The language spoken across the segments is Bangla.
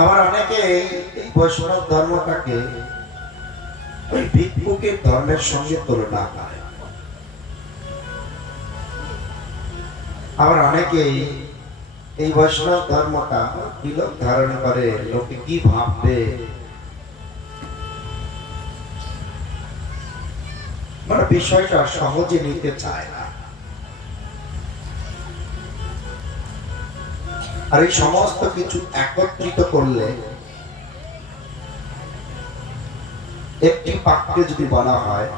আবার অনেকে এই বৈষ্ণব ধর্মটাকে ওই ভিক্ষুকের ধর্মের সঙ্গে তুলনা করে। আবার অনেকেই এই বৈষ্ণব ধর্মটা তিলক ধারণ করে লোকে কি ভাববে, মানে বিষয়টা সহজে নিতে চায় না। আর এই সমস্ত কিছু একত্রিত করলে একটি বাক্যে যদি বলা হয়,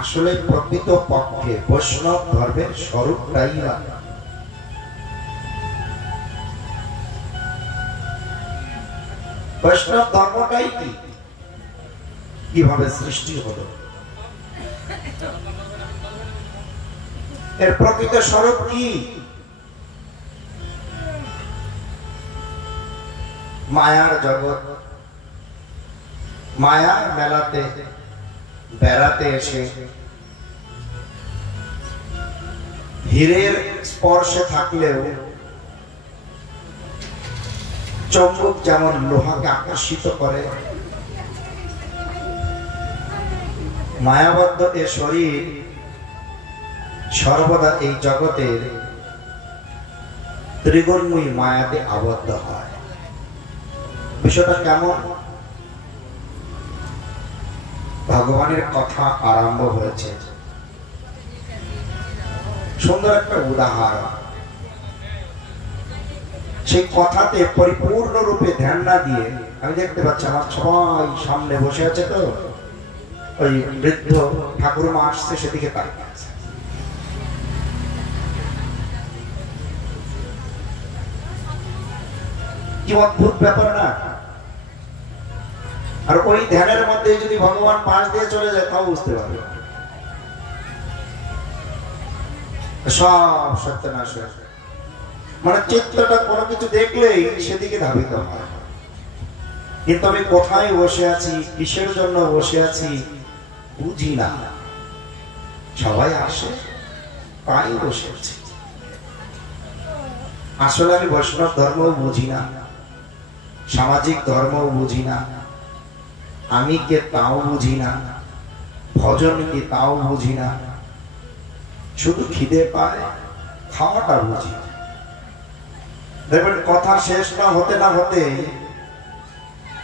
আসলে প্রকৃত পক্ষে বৈষ্ণব ধর্মের স্বরূপটাই না। বৈষ্ণব ধর্মটাই কি, কিভাবে সৃষ্টি হলো, এর প্রকৃত স্বরূপ কি? মায়ার জগৎ, মায়ার মেলাতে বেড়াতে এসে হীরের স্পর্শে থাকলেও চুম্বক যেমন লোহাকে আকর্ষিত করে, মায়াবদ্ধ এ শরীর সর্বদা এই জগতের ত্রিগুণময়ী মায়াতে আবদ্ধ হয়। বিষয়টা কেমন? ভগবানের কথা আরম্ভ হয়েছে, সুন্দর একটা উদাহরণ। সেই কথাতে পরিপূর্ণ রূপে ধ্যান না দিয়ে, আমি দেখতে পাচ্ছি আমার সবাই সামনে বসে আছে, তো ওই বৃদ্ধ ঠাকুরমা আসছে, সেদিকে তাকিয়ে আছে। কি অদ্ভুত ব্যাপার না? আর ওই ধ্যানের মধ্যে যদি ভগবান পাশ দিয়ে চলে যায়, তাও বুঝতে পারবে সব সত্যনাশ হয়ে যায়। মানে চিত্তটা কোনো কিছু দেখলেই সেদিকে ধাবিত হয়। কিন্তু আমি কোথায় বসে আছি, কিসের জন্য বসে আছি বুঝি না। সবাই আসে, তাই বসে আছি। আসলে আমি বৈষ্ণব ধর্মও বুঝি না, সামাজিক ধর্মও বুঝি না, আমি কে তাও বুঝি না, ভজন কি তাও বুঝি না। শুধু খিদে পায়, খাওয়াটা বুঝি। দেখবেন কথা শেষ না হতে না হতে,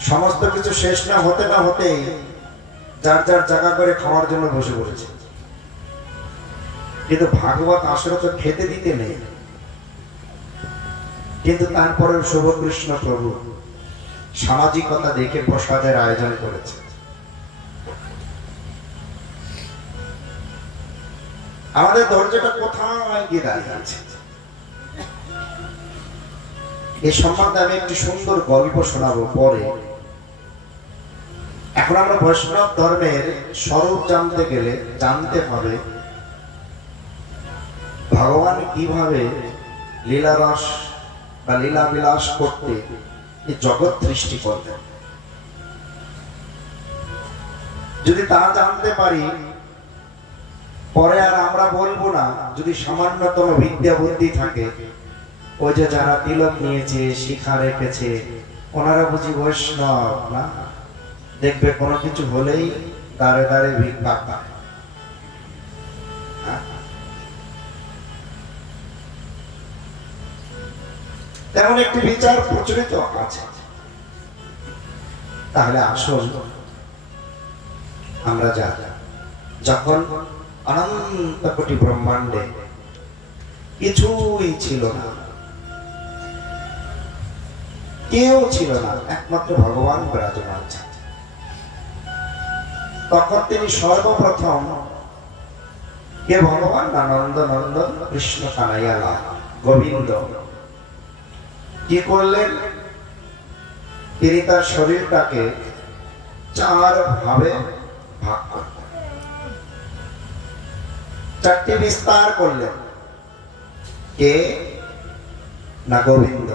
সমস্ত কিছু শেষ না হতে না হতে যার যার জায়গা করে খাওয়ার জন্য বসে পড়েছে। কিন্তু ভাগবত আসলে তো খেতে দিতে নেই, কিন্তু তারপরে শুভকৃষ্ণ প্রভু সামাজিকতা দেখে প্রসাদের আয়োজন করেছে। আমাদের ধৈর্যটা কোথায় গিয়ে দাঁড়িয়ে আছে? এই সম্বন্ধে আমি একটি সুন্দর গল্প শোনাবো পরে। এখন আমরা বৈষ্ণব ধর্মের স্বরূপ জানতে গেলে জানতে হবে ভগবান কিভাবে লীলারস বা লীলা বিলাস করতে এই জগৎ সৃষ্টি করতেন। যদি তা জানতে পারি, পরে আর আমরা বলবো না, যদি সামান্যতম বিদ্যা বুদ্ধি থাকে, ওই যে যারা তিলক নিয়েছে, শিখা রেখেছে, ওনারা বুঝি বৈষ্ণব না। দেখবে কোনো কিছু হলেই দাঁড়ে দাঁড়ে ভিক্ষা পায়। তেমন একটি বিচার প্রচলিত আছে। তাহলে আসল আমরা যখন অনন্ত কোটি ব্রহ্মাণ্ডে কিছুই ছিল না, কেউ ছিল না, একমাত্র ভগবান বিরাজমান ছিলেন, তখন তিনি সর্বপ্রথম কে ভগবান না নন্দনন্দন কৃষ্ণ কানাইয়া লাল গোবিন্দ কি করলেন? তিনি তার শরীরটাকে চার ভাবে ভাগ করলেন, চারটি বিস্তার করলেন। কে না গোবিন্দ।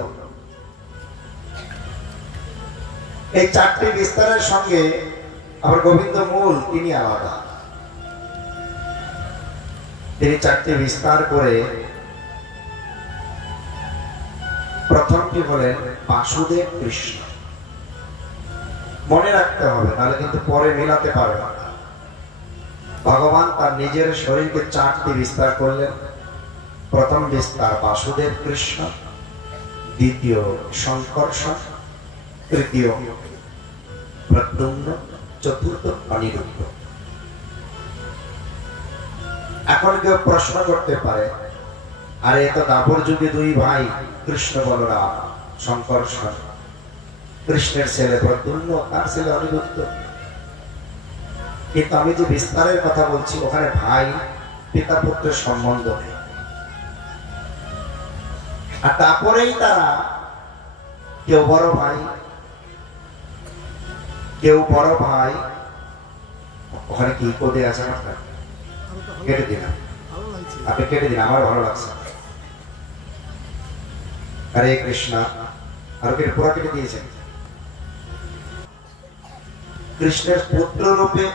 এই চারটি বিস্তারের সঙ্গে আবার গোবিন্দ মূল, তিনি আলাদা। তিনি চারটি বিস্তার করে প্রথমটি হলেন বাসুদেব কৃষ্ণ। মনে রাখতে হবে, নাহলে কিন্তু পরে মেলাতে পারবে না। ভগবান তার নিজের শরীরকে 4টি বিস্তার করলেন। প্রথম বিস্তার বাসুদেব কৃষ্ণ, দ্বিতীয় সংকর্ষণ, তৃতীয় প্রদ্যুম্ন, চতুর্থ অনিরুদ্ধ। এখন কেউ প্রশ্ন করতে পারে, আরে এত দাপর যুগে 2 ভাই কৃষ্ণ বলরাম, সংকর্ষণ, কৃষ্ণের ছেলে প্রদ্যুম্ন, তার ছেলে অনিরুদ্ধ। কিন্তু আমি যে বিস্তারের কথা বলছি ওখানে ভাই পিতা পুত্রের সম্বন্ধ নেই। আর তারপরেই তারা কেউ বড় ভাই, কেউ বড় ভাই। ওখানে কি কোদে আছে আপনার? কেটে দিন, আপনি কেটে দিন, আমার ভালো লাগছে। হরে কৃষ্ণ। আর কেটে পুরো কেটে দিয়েছেন। কৃষ্ণের পুত্র রূপে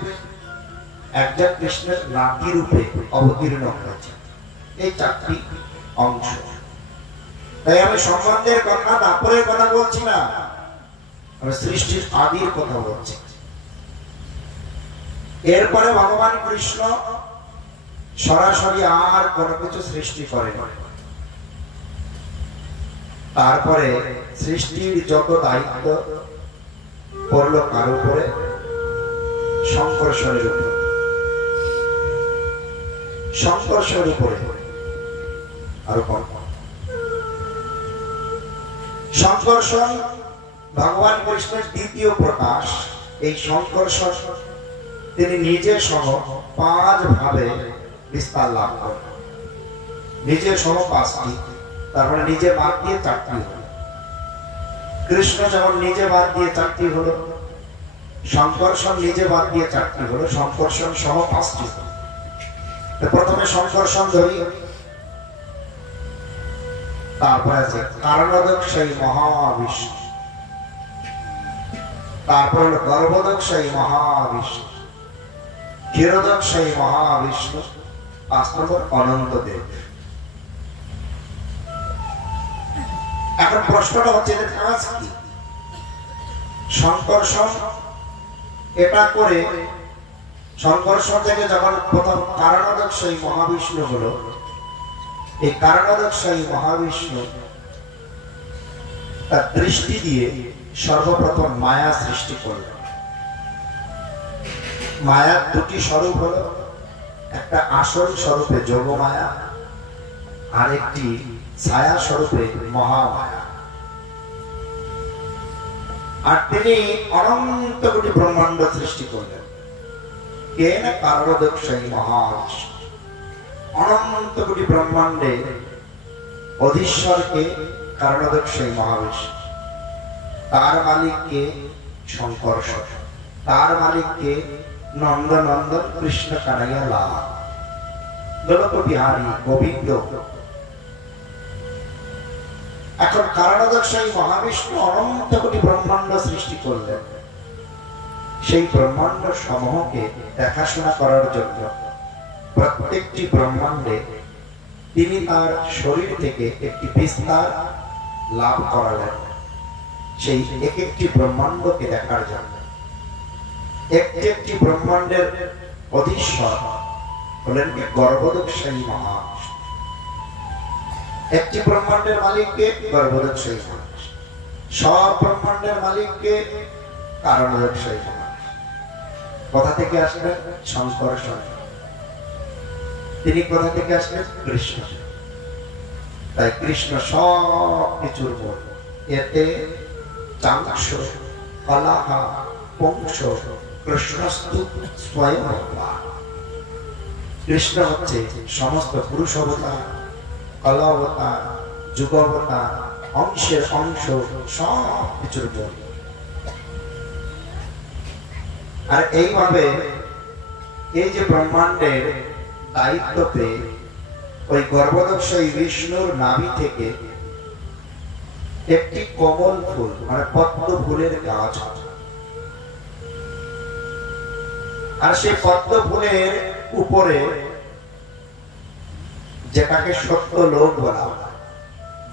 একজন কৃষ্ণের নাতি রূপে অবতীর্ণ হয়েছে। এই 4টি অংশ। তাই আমি সম্বন্ধের কথা, তারপরের কথা বলছি না, আমি সৃষ্টির আদির কথা বলছি। এরপরে ভগবান কৃষ্ণ সরাসরি আর কোনো কিছু সৃষ্টি করেন। তারপরে সৃষ্টির যত দায়িত্ব পড়ল কার উপরে? সংকর্ষণের উপরে। সংকর্ষণের উপরে আরো কম। সংকর্ষণ ভগবান কৃষ্ণের দ্বিতীয় প্রকাশ। এই সংকর্ষণ তিনি নিজে সহ 5 ভাবে বিস্তার লাভ করেন। নিজে সহ 5টি, তারপরে নিজে বাদ দিয়ে 4টি হল। কৃষ্ণ যেমন নিজে বাদ দিয়ে 4টি হলো, সংকর্ষণ নিজে বাদ দিয়ে 4টি হলো, সংকর্ষণ সহ 5টি হল। প্রথমে সংকর্ষণ ধরি। তারপরে আছে কারণোদকশায়ী মহাবিষ্ণু, তারপর হলো গর্ভোদকশায়ী মহাবিষ্ণু, ক্ষীরোদকশায়ী মহাবিষ্ণু, 5 নম্বর অনন্তদেব। এখন প্রশ্নটা হচ্ছে এদের কাজ কি? সংকর্ষণ এটা করে সংকর্ষণ থেকে যখন প্রথম কারণোদকশায়ী মহাবিষ্ণু হলো, এই কারণোদকশায়ী মহাবিষ্ণু তার দৃষ্টি দিয়ে সর্বপ্রথম মায়া সৃষ্টি করলেন। মায়ার 2টি স্বরূপ হলো, একটা আসল স্বরূপে যোগমায়া, আর একটি ছায়া স্বরূপে মহামায়া। আর তিনি অনন্ত কোটি ব্রহ্মাণ্ড সৃষ্টি করলেন। কেন? কারণোদকশায়ী মহাবিষ্ণু। অনন্ত কোটি ব্রহ্মাণ্ডে অধীশ্বরকে কারণোদকশায়ী মহাবিষ্ণু। তার মালিককে সংকর্ষণ, তার মালিককে নন্দনন্দন কৃষ্ণ কানাইয়া লাল, গোলক বিহারী গোবিন্দ। এখন কারণোদকশায়ী মহাবিষ্ণু অনন্ত কোটি ব্রহ্মাণ্ড সৃষ্টি করলেন। সেই ব্রহ্মাণ্ড সমূহকে দেখাশোনা করার জন্য প্রত্যেকটি ব্রহ্মাণ্ডে তিনি তার শরীর থেকে একটি বিস্তার লাভ করালেন। সেই একটি ব্রহ্মাণ্ডকে দেখার জন্য একটি ব্রহ্মাণ্ডের অধীশ্বর হলেন গর্ভোদকশায়ী মহাবিষ্ণু। একটি ব্রহ্মাণ্ডের মালিককে গর্ভোদকশায়ী মহাবিষ্ণু, সব ব্রহ্মাণ্ডের মালিককে কারণোদকশায়ী মহাবিষ্ণু। কোথা থেকে আসলেন? সংকর্ষণ। তিনি কোথা থেকে আসলেন? কৃষ্ণ। তাই কৃষ্ণ সব কিছুর মূল। এতে চাংশ কলাহা পংশ কৃষ্ণস্তু স্বয়ং ভগবান। কৃষ্ণ হচ্ছে সমস্ত পুরুষ অবতার, কলা অবতার, যুগ অবতার, অংশের অংশ, সব কিছুর মূল। আর এইভাবে এই যে ব্রহ্মাণ্ডের দায়িত্ব পেয়ে ওই গর্ভোদকশায়ী বিষ্ণুর নাভি থেকে একটি কমল ফুল মানে পদ্ম ফুলের গাছ, আর সেই পদ্ম ফুলের উপরে যেটাকে সত্য লোক বলা হয়,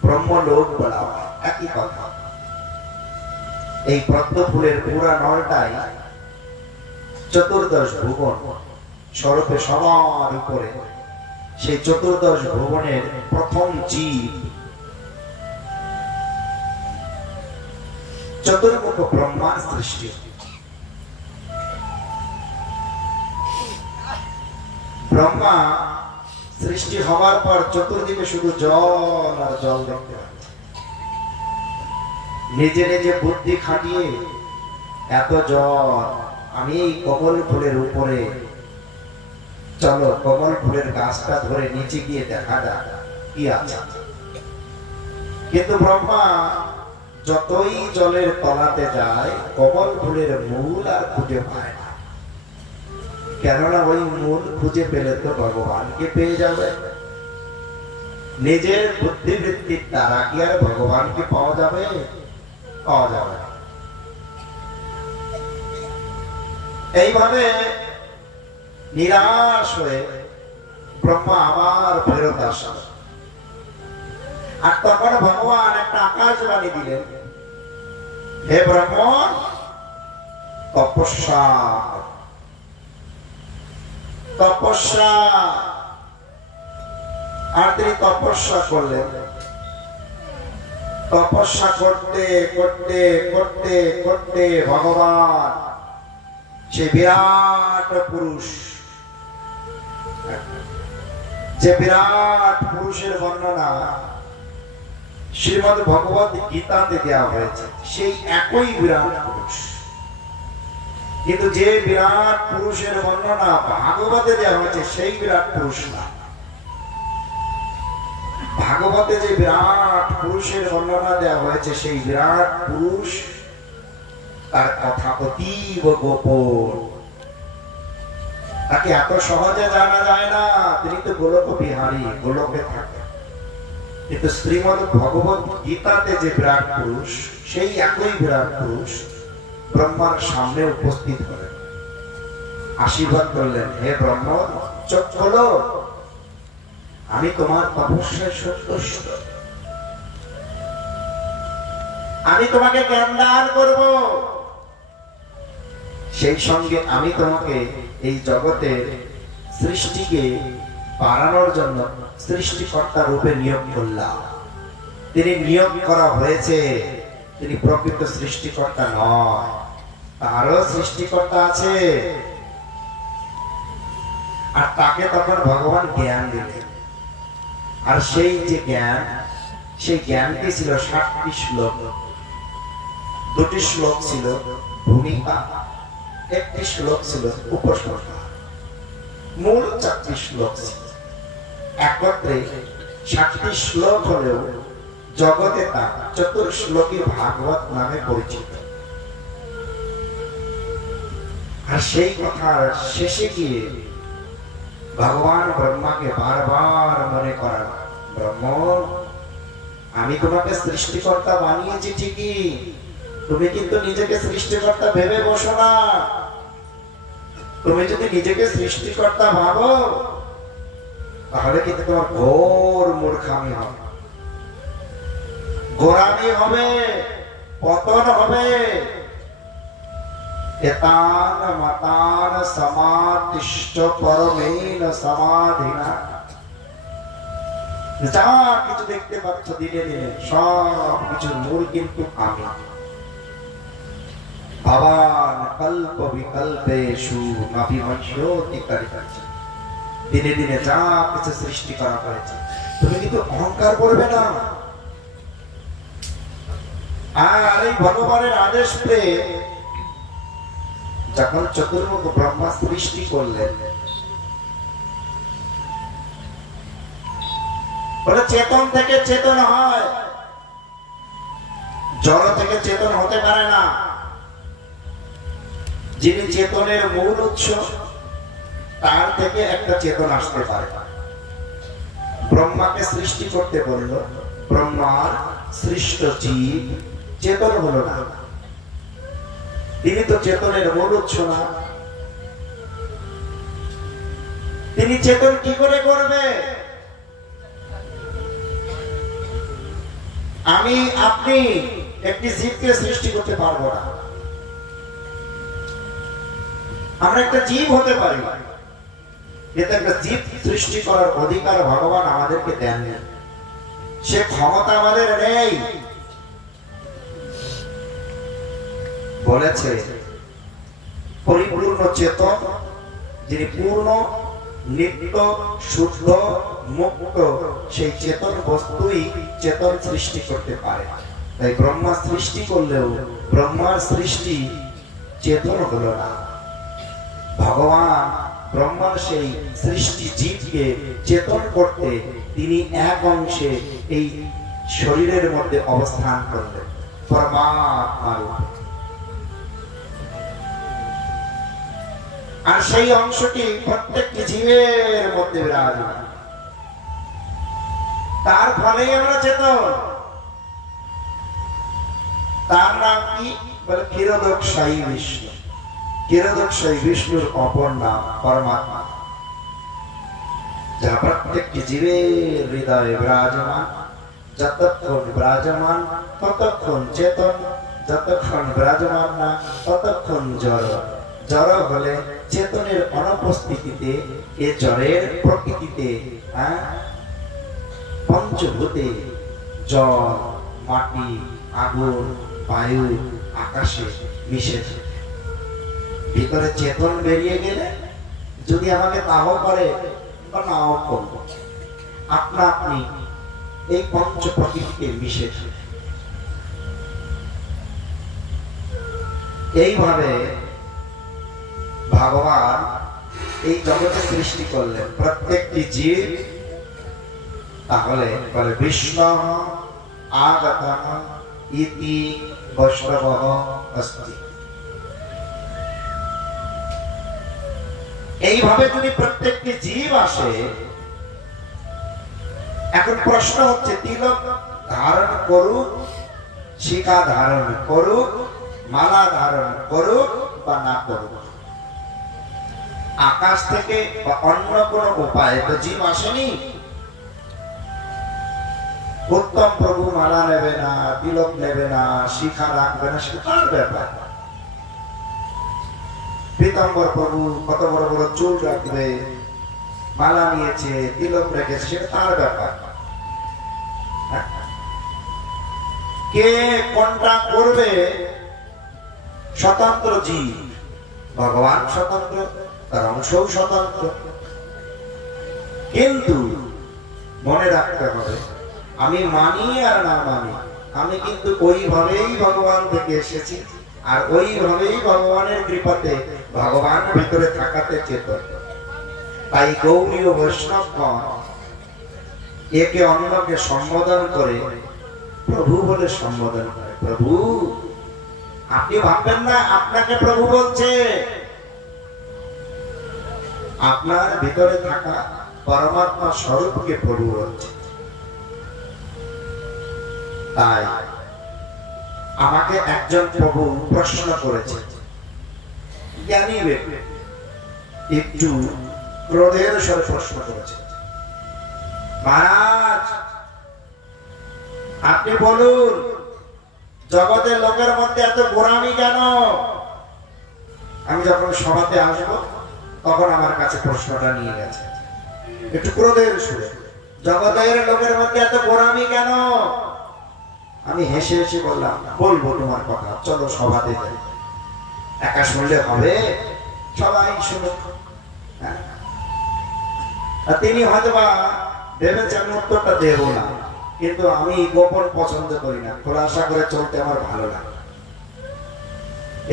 ব্রহ্মলোক বলা হয়, একই কথা। এই পদ্ম ফুলের পুরা নলটাই চতুর্দশ ভুবন স্বরূপে সবার উপরে। সেই চতুর্দশ ভুবনের প্রথম জীব চতুর্মুখ ব্রহ্মার সৃষ্টি। ব্রহ্মা সৃষ্টি হওয়ার পর চতুর্দিকে শুধু জল আর জল দেখতে পাচ্ছে। নিজে নিজে বুদ্ধি খাটিয়ে এত জল, আমি এই কমল ফুলের উপরে, চলো কমল ফুলের গাছটা ধরে নিচে গিয়ে দেখা যাক কি আছে। কিন্তু ব্রহ্মা যতই জলের তলাতে যায় কমল ফুলের মূল আর খুঁজে পায় না। কেননা ওই মূল খুঁজে পেলে তো ভগবানকে পেয়ে যাবে। নিজের বুদ্ধিবৃত্তির দ্বারা কি আর ভগবানকে পাওয়া যাবে? পাওয়া যাবে না। এইভাবে নিরাশ হয়ে ব্রহ্মা আবার ফেরত আসে। আর তখন ভগবান একটা আকাশবাণী দিলেন, হে ব্রাহ্মণ, তপস্যা তপস্যা। আর তিনি তপস্যা করলেন। তপস্যা করতে করতে করতে করতে ভগবান সে বিরাট পুরুষ, যে বিরাট পুরুষের বর্ণনা শ্রীমদ্ ভগবত গীতাতে দেওয়া হয়েছে, সেই একই বিরাট পুরুষ। কিন্তু যে বিরাট পুরুষের বর্ণনা ভাগবতে দেওয়া হয়েছে সেই বিরাট পুরুষ না। ভাগবতে যে বিরাট পুরুষের বর্ণনা দেওয়া হয়েছে সেই বিরাট পুরুষ, তার কথা অতীব গোপন, তাকে এত সহজে জানা যায় না। তিনি তো গোলক বিহারী, গোলকে থাকে। কিন্তু শ্রীমদ্ ভগবত গীতাতে যে বিরাট পুরুষ, সেই একই বিরাট পুরুষ ব্রহ্মার সামনে উপস্থিত হলেন, আশীর্বাদ করলেন, হে ব্রহ্ম, চোখ খোলো, আমি তোমার তপস্যায় সন্তুষ্ট, আমি তোমাকে জ্ঞান দান করব, সেই সঙ্গে আমি তোমাকে এই জগতের সৃষ্টিকে বাড়ানোর জন্য সৃষ্টিকর্তা রূপে নিয়োগ করলাম। তিনি নিয়োগ করা হয়েছে, তিনি প্রকৃত সৃষ্টিকর্তা নয়, তারও সৃষ্টিকর্তা আছে। আর তাকে তখন ভগবান জ্ঞান দিলেন। আর সেই যে জ্ঞান, সেই জ্ঞানটি ছিল 60টি শ্লোক। 2টি শ্লোক ছিল ভূমিকা, 1টি শ্লোক ছিল উপসংহার, মূল 4টি শ্লোক ছিল। একত্রে 60টি শ্লোক হলেও জগতে তা চতুর্শ্লোকী ভাগবত নামে পরিচিত। আর সেই কথার শেষে গিয়ে ভগবান ব্রহ্মাকে বারবার মনে করান, ব্রহ্ম, আমি তোমাকে সৃষ্টিকর্তা বানিয়েছি ঠিকই, তুমি কিন্তু নিজেকে সৃষ্টিকর্তা ভেবে বসো না। তুমি যদি নিজেকে সৃষ্টিকর্তা ভাবো তাহলে কিন্তু তোমার ঘোর মূর্খামি হবে, গোড়ামি হবে, পতন হবে। এতান মতান সমাদিষ্ট পরমেন সমাধিনা। যা কিছু দেখতে পাচ্ছ দিনে দিনে সব কিছুর মূল কিন্তু আমি। ভবান কল্প বিকল্পেষু নাভিমন্যতি কারিকার্য। দিনে দিনে যা কিছু সৃষ্টি করা হয়েছে, তুমি কিন্তু অহংকার করবে না। আর এই ভগবানের আদেশ পেয়ে যখন চতুর্মুখ ব্রহ্মা সৃষ্টি করলেন, বলে চেতন থেকে চেতন হয়, জড় থেকে চেতন হতে পারে না। যিনি চেতনের মূল উৎস, তার থেকে একটা চেতন আসতে পারে। ব্রহ্মাকে সৃষ্টি করতে বলল, ব্রহ্মার সৃষ্ট জীব চেতন হলো না, তিনি তো চেতনের মূল উৎস না। তিনি চেতন কি করে করবে? আমি আপনি একটি জীবকে সৃষ্টি করতে পারবো না। আমরা একটা জীব হতে পারি, কিন্তু একটা জীব সৃষ্টি করার অধিকার ভগবান আমাদেরকে দেননি, সে ক্ষমতা আমাদের নেই। বলেছে পরিপূর্ণ চেতন, যিনি পূর্ণ নিত্য শুদ্ধ মুক্ত, সেই চেতন বস্তুই চেতন সৃষ্টি করতে পারে। তাই ব্রহ্মা সৃষ্টি করলেও ব্রহ্মার সৃষ্টি চেতন হলো না। ভগবান ব্রহ্মার সেই সৃষ্টি জীবকে চেতন করতে তিনি এক অংশে এই শরীরের মধ্যে অবস্থান করলেন পরমাত্মা রূপে। আর সেই অংশটি প্রত্যেকটি জীবের মধ্যে বিরাজমান, তার ফলেই আমরা চেতন। তার নাম কি বলে? ক্ষীরোদকশায়ী বিষ্ণু। ক্ষীরোদকশায়ী বিষ্ণুর অপর নাম পরমাত্মা, যা প্রত্যেকটি জীবের হৃদয়ে বিরাজমান। যতক্ষণ বিরাজমান ততক্ষণ চেতন, যতক্ষণ বিরাজমান না ততক্ষণ জড়। জড় হলে চেতনের অনুপস্থিতিতে এ জড়ের প্রকৃতিতে পঞ্চভূতে জল, মাটি, আগুন, বায়ু, আকাশে মিশে যায়। ভিতরে চেতন বেরিয়ে গেলে যদি আমাকে তাও করে বা নাও করব, আপনা আপনি এই পঞ্চ প্রকৃতিতে মিশে যায়। এইভাবে ভগবান এই জগতে সৃষ্টি করলেন প্রত্যেকটি জীব। তাহলে বলে বিষ্ণু আগতঃ ইতি বৈষ্ণবঃ অস্তি। এইভাবে যদি প্রত্যেকটি জীব আসে, এখন প্রশ্ন হচ্ছে তিলক ধারণ করুক, শিখা ধারণ করুক, মালা ধারণ করুক বা না করুক, আকাশ থেকে বা অন্য কোন উপায়ে তো জীব আসেনি। উত্তম প্রভু মালা নেবে না, তিলক নেবে না, শিখা রাখবে না, সেটা তার ব্যাপার। পীতাম্বর প্রভু কত বড় বড় চুল রাখবে, মালা নিয়েছে, তিলক রেখেছে, সেটা তার ব্যাপার। কে কোনটা করবে স্বতন্ত্র জীব, ভগবান স্বতন্ত্র, তার অংশও স্বতন্ত্র। কিন্তু মনে রাখতে হবে, আমি মানি আর না মানি, আমি কিন্তু ওইভাবেই ভগবান থেকে এসেছি, আর ওইভাবেই ভগবানের কৃপাতে ভগবান ভিতরে থাকাতে চেতন। তাই গৌরীয় বৈষ্ণবগণ একে অন্যকে সম্বোধন করে প্রভু বলে সম্বোধন করে। প্রভু, আপনি ভাববেন না আপনাকে প্রভু বলছে, আপনার ভিতরে থাকা পরমাত্মা স্বরূপকে প্রভু বলছে। তাই আমাকে একজন প্রভু প্রশ্ন করেছে, জ্ঞানী ব্যক্তি, একটু ক্রোধের স্বরে প্রশ্ন করেছে, মহারাজ আপনি বলুন, জগতের লোকের মধ্যে এত গোড়ামি কেন? আমি যখন সভাতে আসবো তখন আমার কাছে প্রশ্নটা নিয়ে গেছে একটু ক্রোধের সুরে, জগতের লোকের মধ্যে এত গোড়ামি কেন? আমি হেসে হেসে বললাম, বলবো তোমার কথা, চলো সভাতে যাই। একা শুনলে হবে, সবাই শুনুক। তিনি হয়তো বা ভেবেছে আমি উত্তরটা দেব না, কিন্তু আমি গোপন পছন্দ করি না, খোলাসা করে চলতে আমার ভালো লাগে।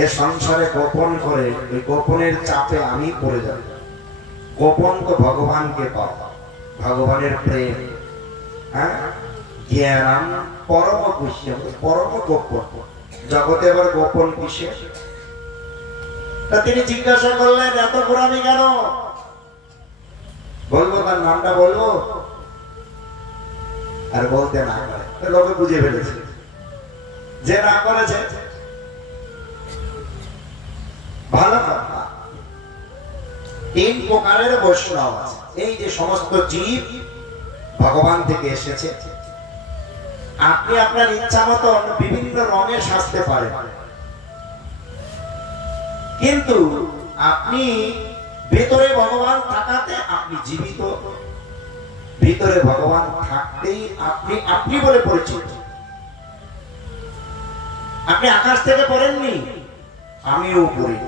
এ সংসারে গোপন করে ওই গোপনের চাপে আমি পড়ে যাব। গোপন তো ভগবানকে পাওয়া, ভগবানের প্রেম, জ্ঞান পরম গুহ্যম, পরম গোপন। জগতে আবার গোপন কিসে? তা তিনি জিজ্ঞাসা করলেন, এত গোড়ামি কেন? বলবো তার নামটা বলবো? আর বলতে না করে লোকে বুঝে ফেলেছে, যে না করেছে ভালো কথা। তিন প্রকারের বৈষ্ণব আছে। এই যে সমস্ত জীব ভগবান থেকে এসেছে, আপনি আপনার ইচ্ছা মতন বিভিন্ন রঙের সাজতে পারেন, কিন্তু আপনি ভেতরে ভগবান থাকাতে আপনি জীবিত, ভিতরে ভগবান থাকতেই আপনি আপনি বলে পরিচিত। আপনি আকাশ থেকে পড়েননি, আমিও পড়ি।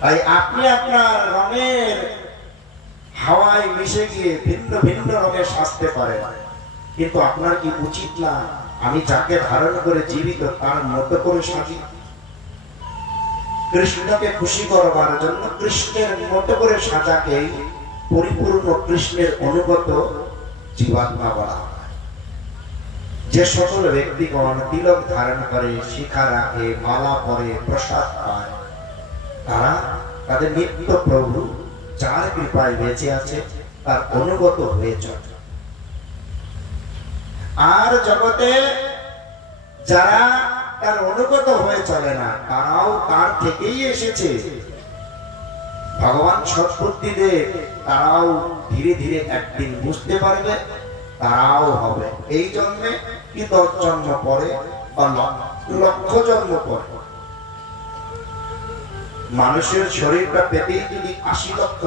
তাই আপনি আপনার রঙের হাওয়ায় মিশে গিয়ে ভিন্ন ভিন্ন রঙের সাজতে পারেন, কিন্তু আপনার কি উচিত না আমি যাকে ধারণ করে জীবিত তার মতো করে সাজি? কৃষ্ণকে খুশি করবার জন্য কৃষ্ণের মতো করে সাজাকেই পরিপূর্ণ কৃষ্ণের অনুগত জীবাত্মা বলা হয়। যে সকল ব্যক্তিগণ তিলক ধারণ করে, শিখা রাখে, মালা পরে, প্রসাদ পায়, তারা তাদের নিত্য প্রভু যার কৃপায় বেঁচে আছে তার অনুগত হয়ে চলে। আর জগতে যারা তার অনুগত হয়ে চলে না, তারাও তার থেকেই এসেছে। ভগবান সৎবুদ্ধি দেয়, তারাও ধীরে ধীরে একদিন বুঝতে পারবে, তারাও হবে। এই জন্মে কি 10 জন্ম পরে বা লক্ষ জন্ম পরে। মানুষের শরীরটা পেতেই যদি 80 লক্ষ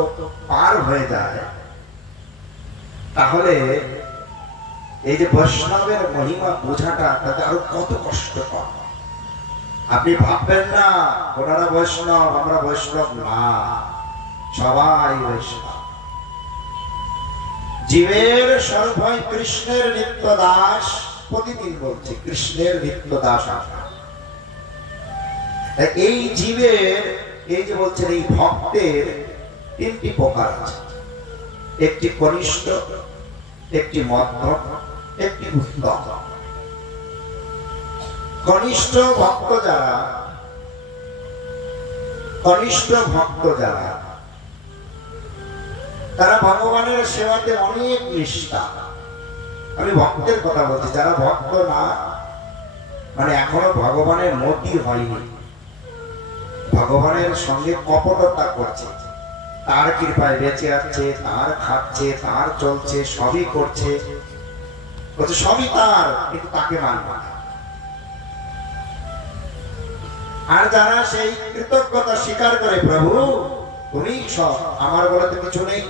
পার হয়ে যায়, তাহলে এই যে বৈষ্ণবের মহিমা বোঝাটা তাতে আরো কত কষ্টকর। আপনি ভাববেন না ওনারা বৈষ্ণব, আমরা বৈষ্ণব না, সবাই বৈষ্ণব। জীবের সর্বই কৃষ্ণের নিত্য দাস, প্রতিদিন বলছে কৃষ্ণের নিত্য দাস। এই জীবের, এই যে বলছেন এই ভক্তের 3টি প্রকার আছে, একটি কনিষ্ঠ, একটি মধ্যম, একটি উত্তম। কনিষ্ঠ ভক্ত যারা, কনিষ্ঠ ভক্ত যারা, তারা ভগবানের সেবাতে অনেক নিষ্ঠা। আমি ভক্তের কথা বলছি, যারা ভক্ত না, মানে এখনো ভগবানের মতি হয়নি, ভগবানের সঙ্গে কপটতা করছে, তার কৃপায় বেঁচে আছে, তার খাচ্ছে, তার চলছে, সবই করছে, বলছে সবই তার, কিন্তু তাকে মানবে না। আর যারা সেই কৃতজ্ঞতা স্বীকার করে, প্রভু তুমি সব, আমার বলে তো কিছু নেই,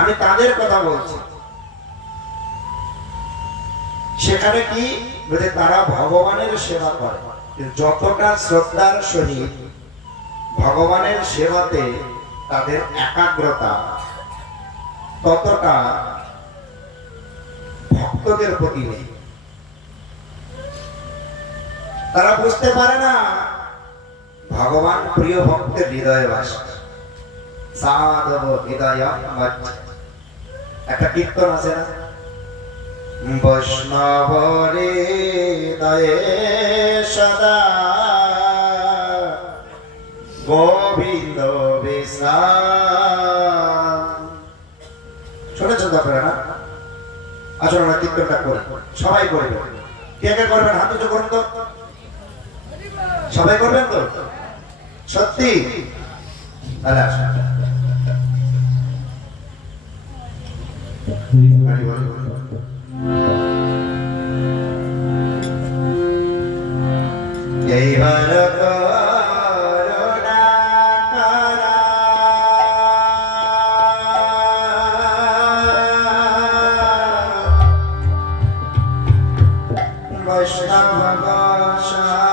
আমি তাদের কথা বলছি। সেখানে কি বলে, তারা ভগবানের সেবা করে, যতটা শ্রদ্ধার সহিত ভগবানের সেবাতে তাদের একাগ্রতা, ততটা ভক্তদের প্রতি নেই। তারা বুঝতে পারে না ভগবান প্রিয় ভক্তের হৃদয়ে বাস করে। সাধব হৃদয় মজ্জ, একটা কীর্তন আছে না, বৈষ্ণব হৃদয়ে সদা গোবিন্দ বিশ্রাম। শুনেছেন তো আপনারা না? আসলে আমরা কীর্তনটা করি, সবাই করবে। কে কে করবেন হাত উঁচু করুন তো, সবাই করবেন তো? সত্যি? তাহলে আসুন। এইবার করুণা করা বৈষ্ণব গোসাই,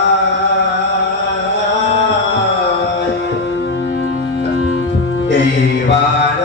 এইবার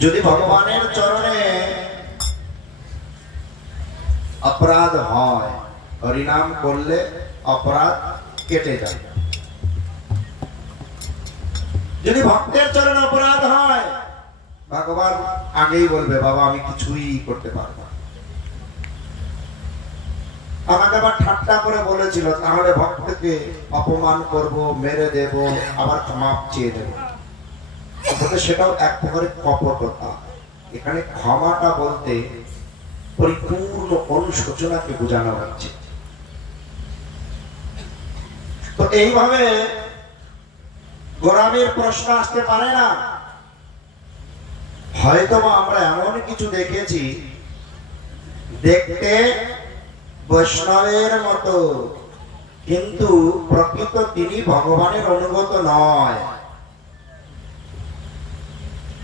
যদি ভগবানের চরণে अपराध হয় হরিনাম করলে अपराध কেটে যায়। যদি ভক্তের চরণে अपराध হয় ভগবান আগেই বলবে বাবা আমি কিছুই করতে পারবো না। আমাকে আবার ঠাট্টা করে বলেছিল তাহলে ভক্তকে অপমান করব, মেরে দেব, আবার ক্ষমা চেয়ে দেব। সেটাও এক প্রকারের কপটতা। এখানে ক্ষমাটা বলতে পরিপূর্ণ অনুশোচনাকে বোঝানো হচ্ছে। তো এইভাবে গোড়ামির প্রশ্ন আসতে পারে না। হয়তো আমরা এমন কিছু দেখেছি দেখতে বৈষ্ণবের মতো, কিন্তু প্রকৃত তিনি ভগবানের অনুগত নয়।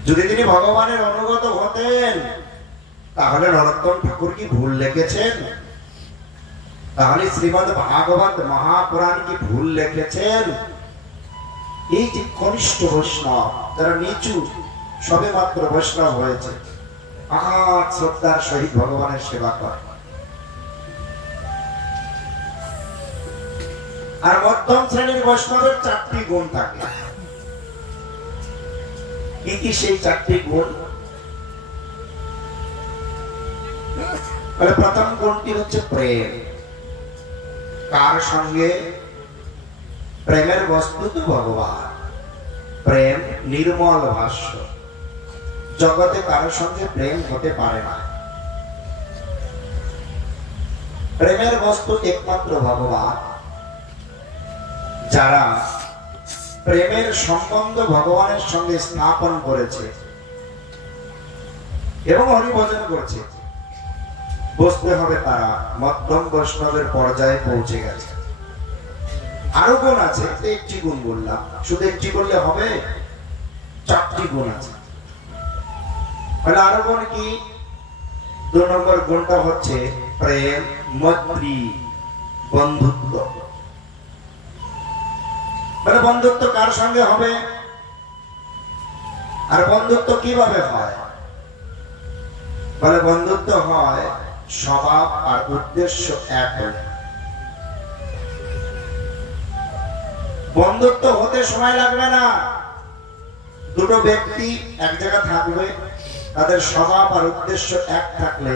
যদি তিনি ভগবানের অনুগত হতেন তাহলে নরোত্তম ঠাকুর কি ভুল লিখেছেন? তাহলে শ্রীমদ ভাগবত মহাপুরাণ কি ভুল লিখেছেন? এই যে কনিষ্ঠ বৈষ্ণব, যারা নিচু সবে মাত্র বৈষ্ণব হয়েছে, আহাত শ্রদ্ধার সহিত ভগবানের সেবা করে, আর মধ্যম শ্রেণীর বৈষ্ণবের 4টি গুণ থাকে। কি কি সেই 4টি গুণ? প্রথম গুণটি হচ্ছে প্রেম। কার সঙ্গে? প্রেমের বস্তু তো ভগবান। প্রেম নির্মল ভাষ্য, জগতে কারো সঙ্গে প্রেম হতে পারে না। প্রেমের বস্তু একমাত্র ভগবান। যারা প্রেমের সম্বন্ধ ভগবানের সঙ্গে স্থাপন করেছে এবং হরিভজন করছে, বুঝতে হবে তারা মধ্যম বৈষ্ণবের পর্যায়ে পৌঁছে গেছে। আরো গুণ আছে, একটি গুণ বললাম, শুধু একটি বললে হবে? 4টি গুণ আছে। আরো গুণ কি? 2 নম্বর গুণটা হচ্ছে প্রেম, মৈত্রী, বন্ধুত্ব। বন্ধুত্ব কার সঙ্গে হবে? আর বন্ধুত্ব কিভাবে হয়? বন্ধুত্ব হয় স্বভাব আর উদ্দেশ্য এক হলে। বন্ধুত্ব হতে সময় লাগবে না। দুটো ব্যক্তি এক জায়গায় থাকবে, তাদের স্বভাব আর উদ্দেশ্য এক থাকলে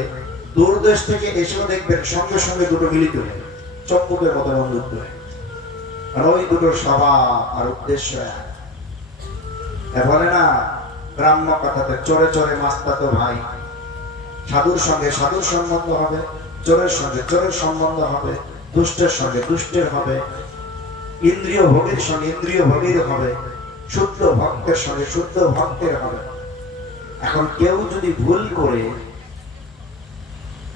দূর দেশ থেকে এসেও দেখবেন সঙ্গে সঙ্গে দুটো মিলিত হয়ে চক্ষুকের মতো বন্ধুত্ব হয়। আর ওই দুটোর স্বভাব আর উদ্দেশ্য এক। বলে না ব্রাহ্ম কথাতে, চোরে চোরে মাস্তাতো ভাই। সাধুর সঙ্গে সাধুর সম্বন্ধ হবে, চোরের সঙ্গে চোরের সম্বন্ধ হবে, দুষ্টের সঙ্গে দুষ্টের হবে, ইন্দ্রিয় ভোগের সঙ্গে ইন্দ্রিয় ভোগের হবে, শুদ্ধ ভক্তের সঙ্গে শুদ্ধ ভক্তের হবে। এখন কেউ যদি ভুল করে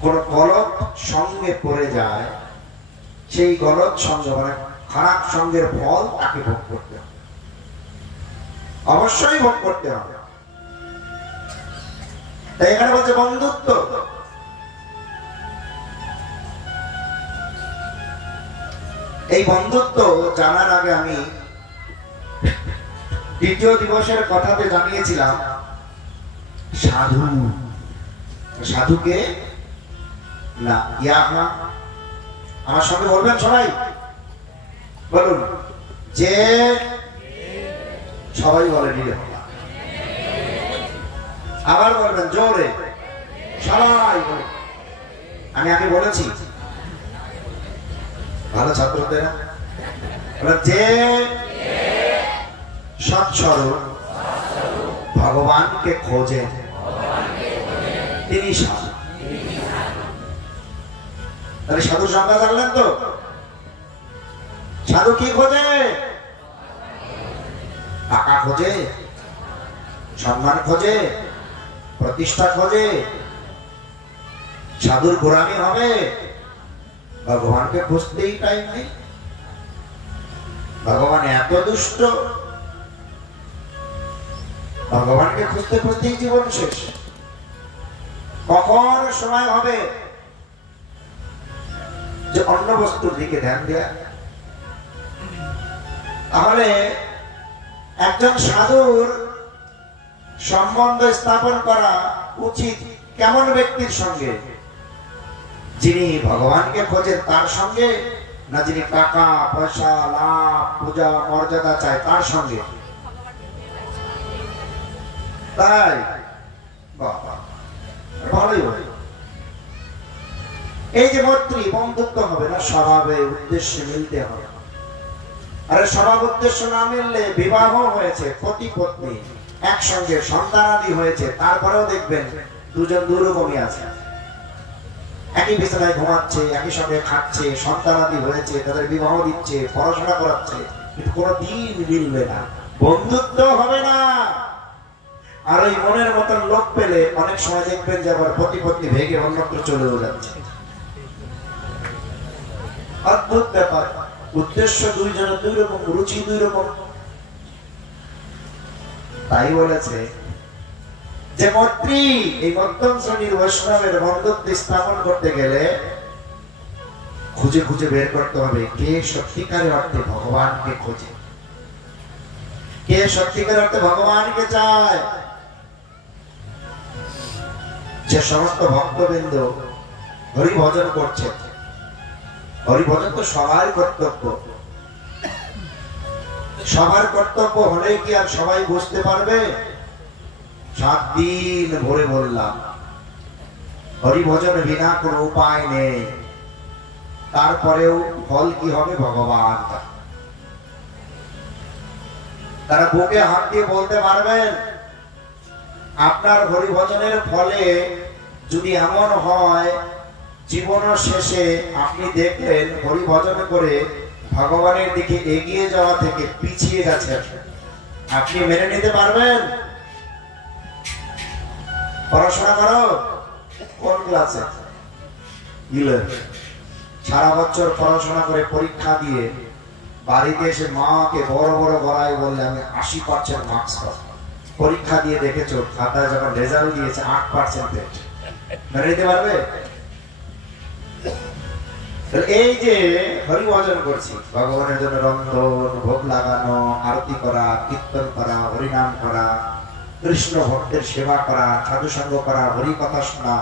কোন গলত সঙ্গে পড়ে যায়, সেই গলত সঙ্গে মানে খারাপ সঙ্গের ফল তাকে ভোগ করতে হবে, অবশ্যই ভোগ করতে হবে। তাই এখানে বলছে বন্ধুত্ব। এই বন্ধুত্ব জানার আগে আমি দ্বিতীয় দিবসের কথাতে জানিয়েছিলাম সাধু। সাধুকে না ইয়াহা, আমার সঙ্গে বলবেন সবাই, বলুন যে, সবাই বলে নিলে, আবার বলবেন জোরে, সবাই বলে। আমি আগে বলেছি ভালো ছাত্রদের, যে সৎস্বরূপ ভগবানকে খোঁজে তিনি সাধু। তাহলে সাধু সংজ্ঞা জানলেন তো? সাধু কি খোঁজে? টাকা খোঁজে, সম্মান খোঁজে, প্রতিষ্ঠা খোঁজে। সাধুর গোড়ামি হবে? ভগবানকে খুঁজতেই টাইম নেই। ভগবান এত দুষ্ট, ভগবানকে খুঁজতে খুঁজতেই জীবন শেষ। কখন সময় হবে যে অন্য বস্তুর দিকে ধ্যান দেয়া? তাহলে একজন সাধুর সম্বন্ধ স্থাপন করা উচিত কেমন ব্যক্তির সঙ্গে? যিনি ভগবানকে খোঁজেন তার সঙ্গে, না যিনি টাকা পয়সা লাভ পূজা মর্যাদা চায় তার সঙ্গে? তাই ভালোই হয়। এই যে মৈত্রী বন্ধুত্ব হবে না, স্বভাবে উদ্দেশ্যে মিলতে হবে। আরে স্বভাব উদ্দেশ্য না মিললে বিবাহ হয়েছে, পতি পত্নী একসঙ্গে সন্তানাদি হয়েছে, তারপরেও দেখবেন দুজন দুরকমই আছে। একই বিছানায় ঘুমাচ্ছে, একই সঙ্গে খাচ্ছে, সন্তানাদি হয়েছে, তাদের বিবাহ দিচ্ছে, পড়াশোনা করাচ্ছে, কিন্তু কোনো দিন মিলবে না, বন্ধুত্ব হবে না। আর ওই মনের মতন লোক পেলে অনেক সময় দেখবেন যে আবার প্রতিপত্তি ভেঙে অন্যত্র চলেও যাচ্ছে। অদ্ভুত ব্যাপার, উদ্দেশ্য দুইজনের দুই রকম, রুচি দুই রকম। তাই বলেছে যে মৈত্রী, এই মধ্যম শ্রেণীর বৈষ্ণবের বন্ধুত্ব স্থাপন করতে গেলে খুঁজে খুঁজে বের করতে হবে কে সত্যিকারের অর্থে ভগবানকে খোঁজে, কে সত্যিকারের অর্থে ভগবানকে চায়। যে সমস্ত ভক্তবৃন্দ হরি ভজন করছে, হরি ভজন তো সবার কর্তব্য, সবার কর্তব্য হলে কি আর সবাই বুঝতে পারবে? 7 দিন ভরে বললাম হরি ভজন বিনা কোনো উপায় নেই, তারপরেও ফল কি হবে ভগবান তারা বুকে হাত দিয়ে বলতে পারবেন। আপনার হরি ভজনের ফলে যদি এমন হয় জীবনের শেষে আপনি দেখলেন হরি ভজন করে ভগবানের দিকে এগিয়ে যাওয়া থেকে পিছিয়ে গেছেন, আপনি মেনে নিতে পারবেন? পড়াশোনা করো, কোন ক্লাসে? 11। সারা বছর পড়াশোনা করে পরীক্ষা দিয়ে বাড়িতে এসে মাকে বড় বড় গলায় বললে আমি 80% মার্কস পাবো। পরীক্ষা দিয়ে দেখেছো খাতায় যখন রেজাল্ট দিয়েছে 8%, মেনে নিতে পারবে? এই যে হরি ভজন করছি, ভগবানের জন্য রন্ধন, ভোগ লাগানো, আরতি করা, কীর্তন করা, হরিনাম করা, কৃষ্ণ ভক্তের সেবা করা, সাধু সঙ্গ করা, হরি কথা শোনা,